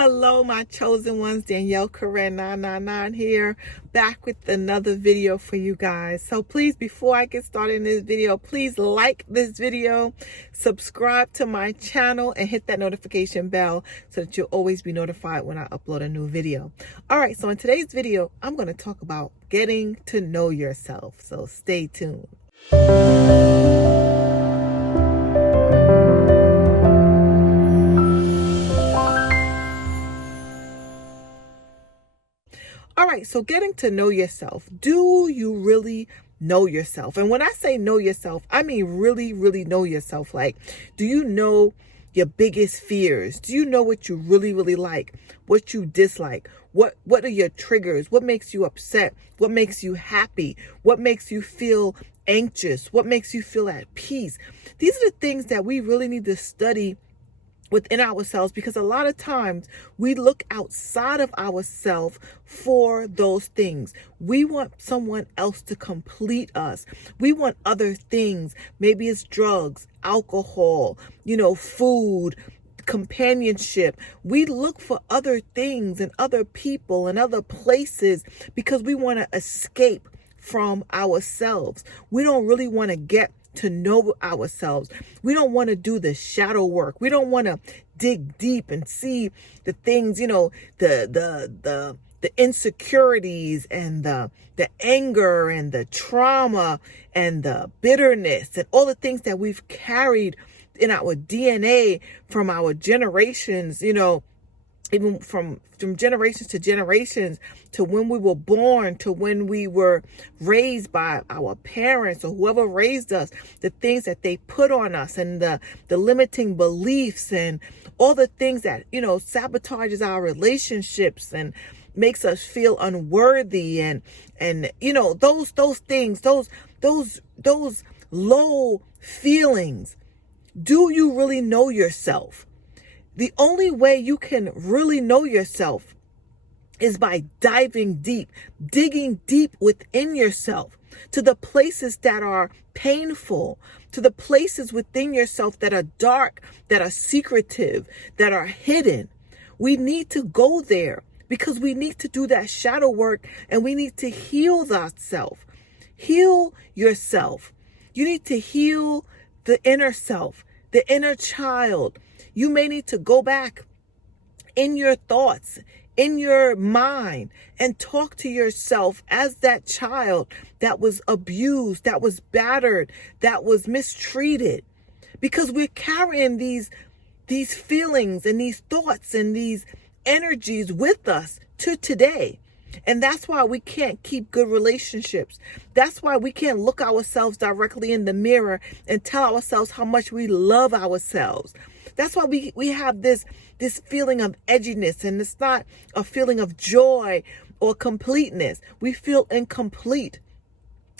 Hello, my chosen ones. Danielle Corinne 999 here, back with another video for you guys. So please, before I get started in this video, please like this video, subscribe to my channel, and hit that notification bell so that you'll always be notified when I upload a new video. All right, so in today's video, I'm going to talk about getting to know yourself. So stay tuned. All right, so getting to know yourself. Do you really know yourself? And when I say know yourself, I mean really, really know yourself. Like, do you know your biggest fears? Do you know what you really, really like? What you dislike? What are your triggers? What makes you upset? What makes you happy? What makes you feel anxious? What makes you feel at peace? These are the things that we really need to study within ourselves, because a lot of times we look outside of ourselves for those things. We want someone else to complete us. We want other things. Maybe it's drugs, alcohol, food, companionship. We look for other things and other people and other places because we want to escape from ourselves. We don't really want to get to know ourselves. We don't want to do the shadow work. We don't want to dig deep and see the things, the insecurities and the anger and the trauma and the bitterness and all the things that we've carried in our DNA from our generations, even from generations to generations, to when we were born, to when we were raised by our parents or whoever raised us, the things that they put on us and the limiting beliefs and all the things that, sabotages our relationships and makes us feel unworthy and those things, those low feelings. Do you really know yourself? The only way you can really know yourself is by diving deep, digging deep within yourself to the places that are painful, to the places within yourself that are dark, that are secretive, that are hidden. We need to go there because we need to do that shadow work, and we need to heal thyself. Heal yourself. You need to heal the inner self, the inner child. You may need to go back in your thoughts, in your mind, and talk to yourself as that child that was abused, that was battered, that was mistreated. Because we're carrying these feelings and these thoughts and these energies with us to today. And that's why we can't keep good relationships. That's why we can't look ourselves directly in the mirror and tell ourselves how much we love ourselves. That's why we have this feeling of edginess, and it's not a feeling of joy or completeness. We feel incomplete.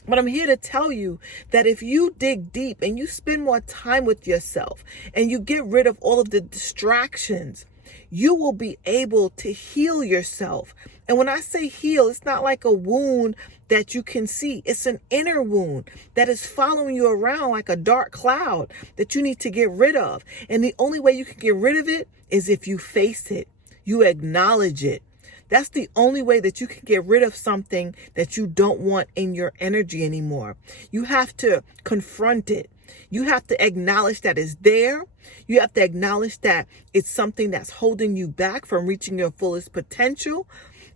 But I'm here to tell you that if you dig deep and you spend more time with yourself and you get rid of all of the distractions, you will be able to heal yourself. And when I say heal, it's not like a wound that you can see. It's an inner wound that is following you around like a dark cloud that you need to get rid of. And the only way you can get rid of it is if you face it, you acknowledge it. That's the only way that you can get rid of something that you don't want in your energy anymore. You have to confront it. You have to acknowledge that it's there. You have to acknowledge that it's something that's holding you back from reaching your fullest potential.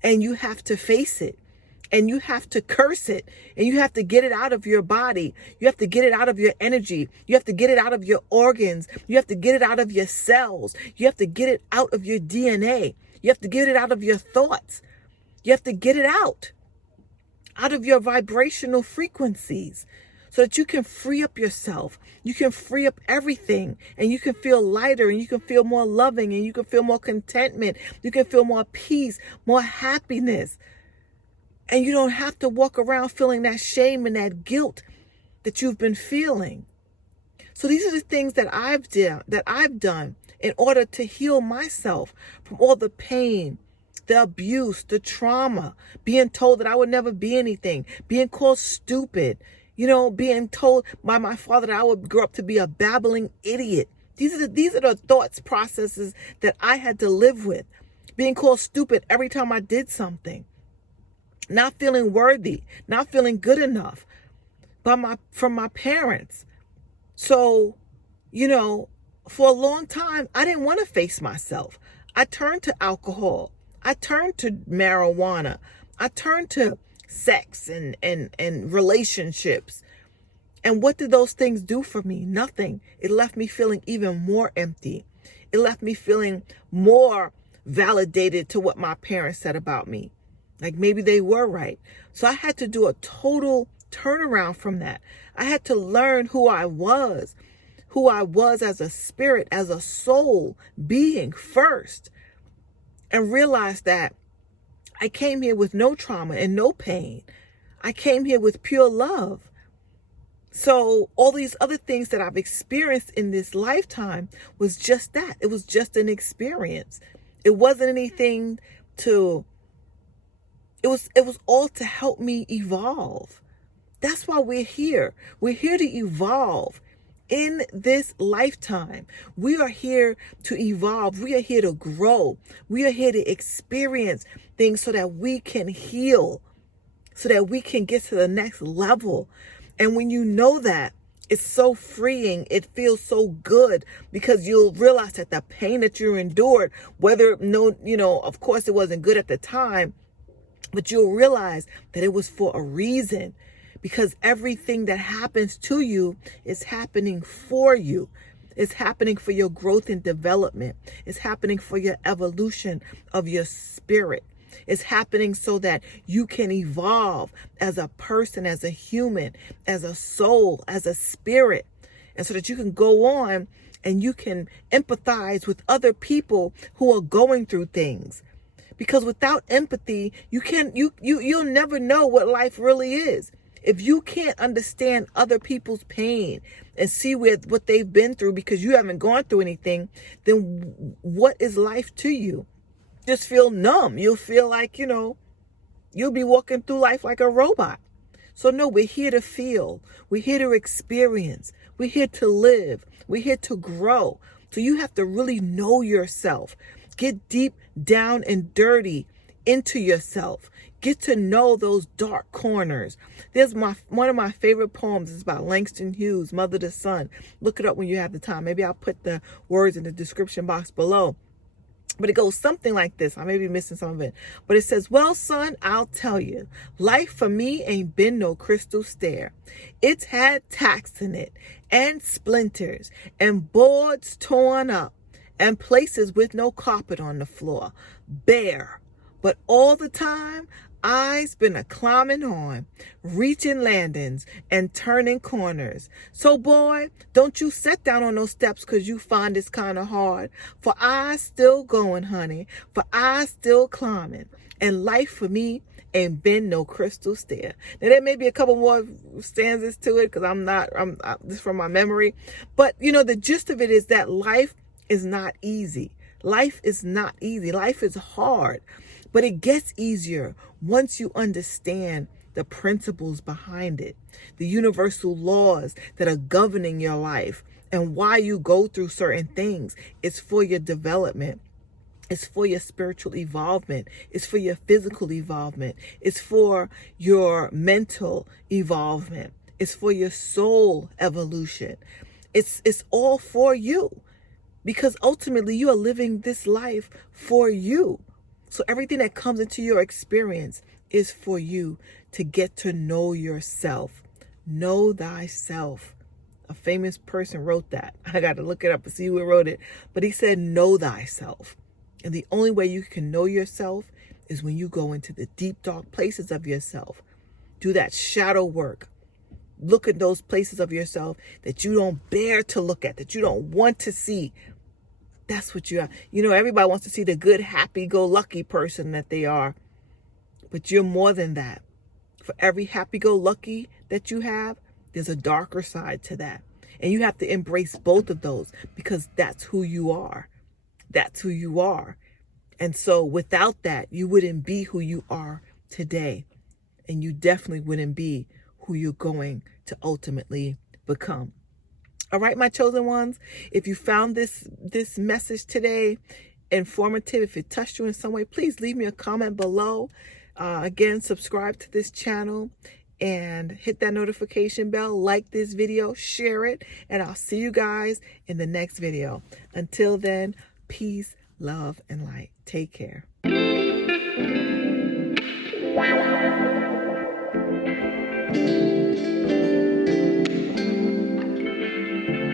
And you have to face it. And you have to curse it. And you have to get it out of your body. You have to get it out of your energy. You have to get it out of your organs. You have to get it out of your cells. You have to get it out of your DNA. You have to get it out of your thoughts. You have to get it out of your vibrational frequencies so that you can free up yourself. You can free up everything, and you can feel lighter, and you can feel more loving, and you can feel more contentment. You can feel more peace, more happiness. And you don't have to walk around feeling that shame and that guilt that you've been feeling. So these are the things that I've done in order to heal myself from all the pain, the abuse, the trauma, being told that I would never be anything, being called stupid, being told by my father that I would grow up to be a babbling idiot. These are the thoughts processes that I had to live with. being called stupid every time I did something, not feeling worthy, not feeling good enough from my parents. So, for a long time, I didn't want to face myself. I turned to alcohol. I turned to marijuana. I turned to sex and relationships. And what did those things do for me? Nothing. It left me feeling even more empty. It left me feeling more validated to what my parents said about me. Like maybe they were right. So I had to do a total turnaround from that. I had to learn who I was as a spirit, as a soul being first, and realize that I came here with no trauma and no pain. I came here with pure love. So all these other things that I've experienced in this lifetime was just that. It was just an experience. It wasn't anything it was all to help me evolve. That's why we're here. We're here to evolve in this lifetime. We are here to evolve. We are here to grow. We are here to experience things so that we can heal, so that we can get to the next level. And when you know that, it's so freeing. It feels so good because you'll realize that the pain that you endured, of course it wasn't good at the time, but you'll realize that it was for a reason, because everything that happens to you is happening for you. It's happening for your growth and development. It's happening for your evolution of your spirit. It's happening so that you can evolve as a person, as a human, as a soul, as a spirit, and so that you can go on and you can empathize with other people who are going through things. Because without empathy, you'll never know what life really is. If you can't understand other people's pain and see what they've been through because you haven't gone through anything, then what is life to you? Just feel numb. You'll feel like, you'll be walking through life like a robot. So no, we're here to feel. We're here to experience. We're here to live. We're here to grow. So you have to really know yourself. Get deep down and dirty into yourself. Get to know those dark corners. There's one of my favorite poems is about Langston Hughes, Mother to Son. Look it up when you have the time. Maybe I'll put the words in the description box below. But it goes something like this. I may be missing some of it. But it says, well, son, I'll tell you. Life for me ain't been no crystal stair. It's had tacks in it and splinters and boards torn up and places with no carpet on the floor. Bare. But all the time, I's been a climbing on, reaching landings and turning corners. So boy, don't you sit down on those steps because you find it's kind of hard. For I's still going, honey. For I's still climbing. And life for me ain't been no crystal stair. Now there may be a couple more stanzas to it because I'm this is from my memory. But the gist of it is that life is not easy. Life is not easy. Life is hard. But it gets easier once you understand the principles behind it, the universal laws that are governing your life and why you go through certain things. It's for your development. It's for your spiritual evolvement. It's for your physical evolvement. It's for your mental evolvement. It's for your soul evolution. It's all for you, because ultimately you are living this life for you. So everything that comes into your experience is for you to get to know yourself. Know thyself. A famous person wrote that. I got to look it up and see who wrote it. But he said, know thyself. And the only way you can know yourself is when you go into the deep, dark places of yourself. Do that shadow work. Look at those places of yourself that you don't bear to look at, that you don't want to see. That's what you are. Everybody wants to see the good, happy-go-lucky person that they are. But you're more than that. For every happy-go-lucky that you have, there's a darker side to that. And you have to embrace both of those because that's who you are. That's who you are. And so without that, you wouldn't be who you are today. And you definitely wouldn't be who you're going to ultimately become. All right, my chosen ones, if you found this message today informative, if it touched you in some way, please leave me a comment below. Again, subscribe to this channel and hit that notification bell, like this video, share it, and I'll see you guys in the next video. Until then, peace, love, and light. Take care.